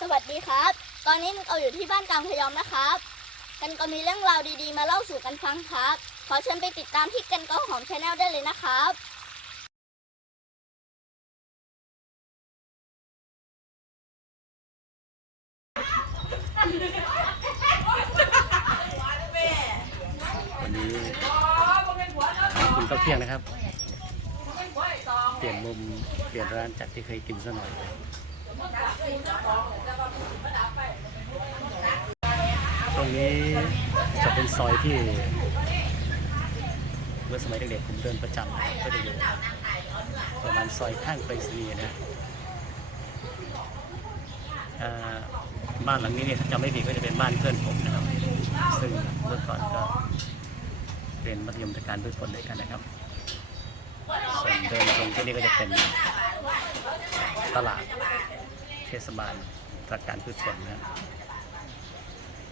สวัสดีครับ ตอนนี้เราอยู่ที่บ้านกลางพยอมนะครับ กันก็มีเรื่องราวดีๆ มาเล่าสู่กันฟังครับ ขอเชิญไปติดตามที่กันก็หอมชาแนลได้เลยนะครับวันนี้กินข้าวเที่ยงนะครับ เปลี่ยนมุมเปลี่ยนร้านจากที่เคยกินซะหน่อย ตรงนี้จะเป็นซอยที่ เมื่อสมัยเด็กๆผมเดินประจำก็จะอยู่ประมาณซอยข้างไปรษณีย์นะบ้านหลังนี้เนี่ยถ้าจำไม่ผิดก็จะเป็นบ้านเพื่อนผมนะครับ ซึ่งเมื่อก่อนก็เรียนมัธยมตการพืชผลด้วยกันนะครับส่วนเดินตรงที่นี่ก็จะเป็นตลาด เทศบาลตระการพืชผลนะครับ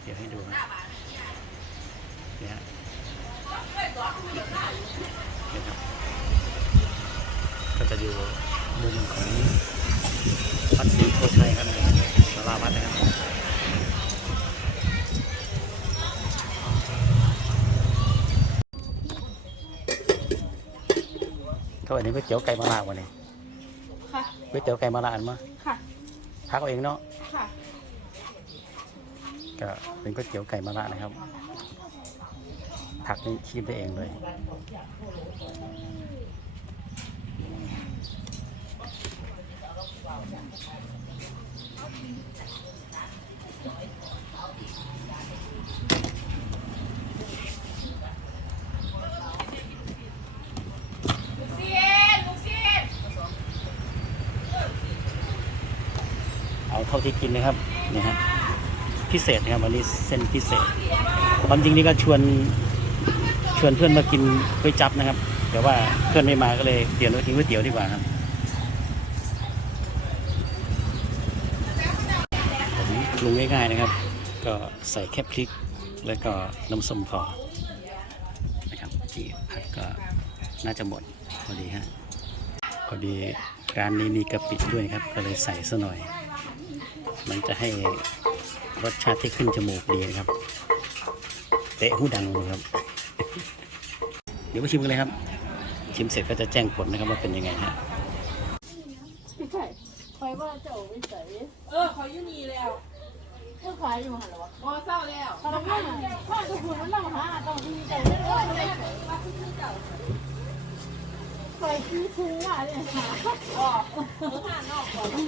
เดี๋ยวให้ดูนะเนี่ยฮะเนี่ยครับก็จะอยู่มุมของวัดศรีโพชัยครับสาราวัดนะครับเขาอันนี้ก๋วยเตี๋ยวไก่มะระวันนี้ค่ะก๋วยเตี๋ยวไก่มะระอันมาค่ะ พักเอาเองเนาะค่ะก็เป็นก๋วยเตี๋ยวไก่มะระนะครับ ผักนี่คีบได้เองเลยเอา เท่าที่กินนะครับนี่ฮะพิเศษนะครับวันนี้เส้นพิเศษความจริงนี่ก็ชวนชวนเพื่อนมากินก๋วยจับนะครับ แต่ว่าเพื่อนไม่มาก็เลยเปลี่ยนมากินก๋วยเตี๋ยวดีกว่าครับผมปรุงง่ายๆนะครับ ก็ใส่แค่พริกแล้วก็น้ำส้มพอนะครับที่ผัดก็น่าจะหมดพอดีฮะพอดีร้านนี้มีกะปิด้วยครับ ก็เลยใส่ซะหน่อย มันจะให้รสชาติที่ขึ้นจมูกดีนะครับ เตะหูดังเลยครับ เดี๋ยวมาชิมกันเลยครับ ชิมเสร็จก็จะแจ้งผลนะครับว่าเป็นยังไงฮะใช่คอยว่าจะเอาไปใส่เออขออยู่นี่แล้วเพื่อขายอยู่หันหรอวะพอเศร้าแล้วตอนนั้นพ่อจะพูดว่าเราหาต้องดีใจเรื่องอะไรใส่ซื้อซื้ออะเนี่ยหาออกเออผ่านออกก่อน ดู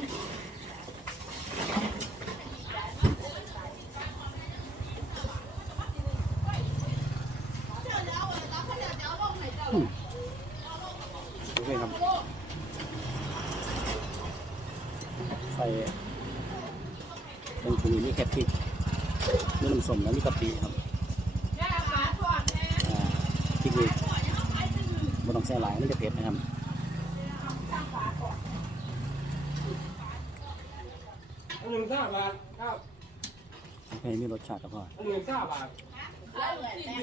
ด้วยครับ ใส่ตรงนี้มีแค่พริกมีน้ำส้มแล้วมีกะปิครับอ่าพริกนี่ไม่ต้องใส่หลายมันจะเผ็ดนะครับอันหนึ่งเก้าบาทครับให้มีรสชาติก็พออันหนึ่งเก้าบาท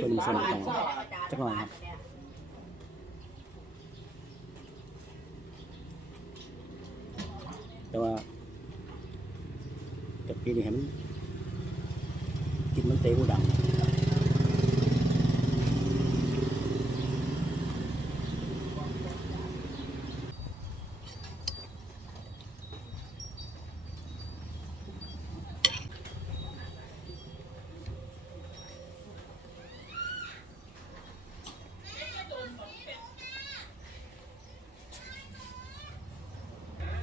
ส่วนส่วนตรงจักหน่อยครับแต่ว่าแต่ ปีนี้เห็นกินมันเตะหูดัง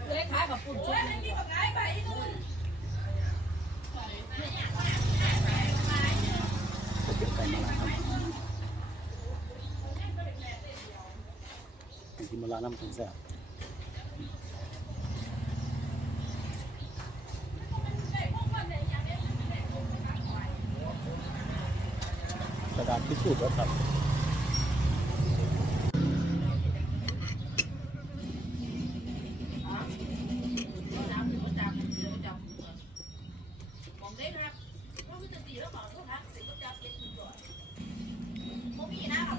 เลยขายกับปุ่นชุด เดี๋ยวไก่มาลาครับกินมาลาน้ำถึงแซ่บกระดาษทิชชู่ก็ครับ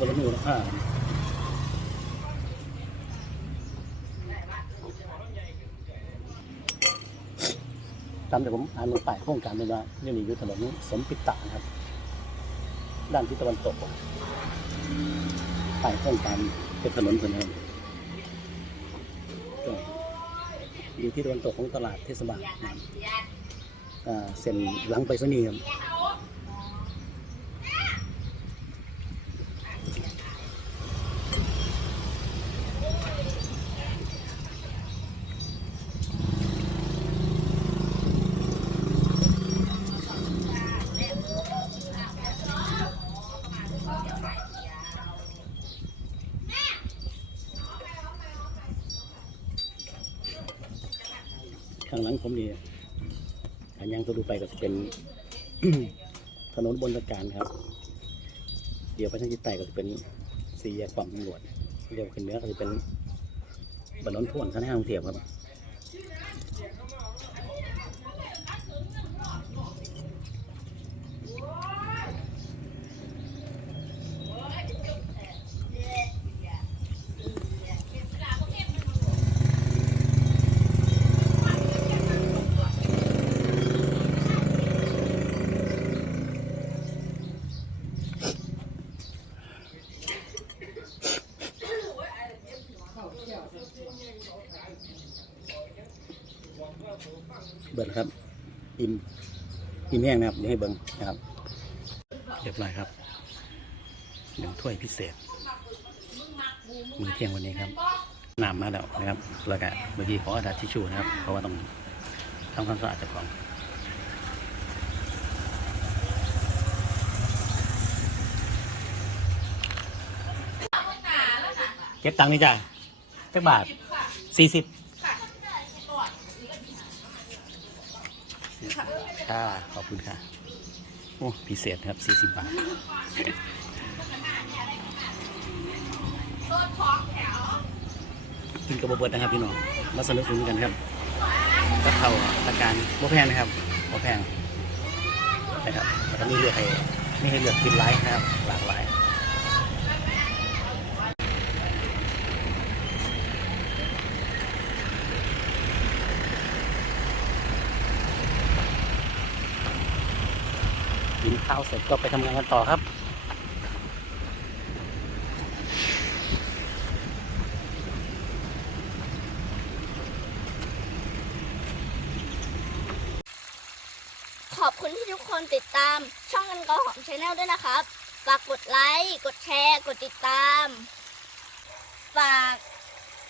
ก็มีมูลค่าตามแต่ผมอ่านในป้ายโครงการเลยว่าเรื่องนี้อยู่ถนนสมปิตะนะครับ ด้านทิศตะวันตกป้ายโครงการเป็นถนนเพื่อนครับก็อยู่ที่ตะวันตกของตลาดเทศบาลเส้นหลังไปสนีย์ครับางหลังผมนี่อันยังตัวดูไปก็จะเป็น ถนนบนตะการครับ เดี๋ยวไปทางทิศใต้ก็จะเป็นสี่แยกความตำรวจเดี๋ยวขึ้นเหนือก็จะเป็นบนนนท่วนท่านห้างเทียบครับ เบิดครับ อิ่มอิ่มแห้งนะครับเดี๋ยวให้เบิ้งนะครับ เรียบร้อยครับหนึ่งถ้วยพิเศษ มือเที่ยงวันนี้ครับน้ำมาแล้วนะครับแล้วก็เมื่อกี้ขอกระดาษทิชชู่นะครับ เพราะว่าต้องทำความสะอาดเจ้าของเก็บตังค์นี่จ้ะจักบาทสี่สิบ ค่ะขอบคุณค่ะ โอ้พิเศษครับสี่สิบบาทกินกระบเบิดนะครับพี่น้อง มาสนุกสนุกกันครับกับเขาตะการบ่แพงนะครับบ่แพงนะครับแล้วก็มีเลือกให้มีให้เลือกกินหลายนะครับ หลากหลาย กินข้าวเสร็จก็ไปทำงานกันต่อครับขอบคุณที่ทุกคนติดตามช่องกันกอหอมชาแนลด้วยนะครับ ฝากกดไลค์ กดแชร์ กดติดตาม ฝาก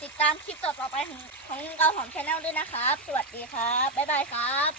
ติดตามคลิปต่อๆไปของของกันกอหอมชาแนลด้วยนะครับ สวัสดีครับ บ๊ายบายครับ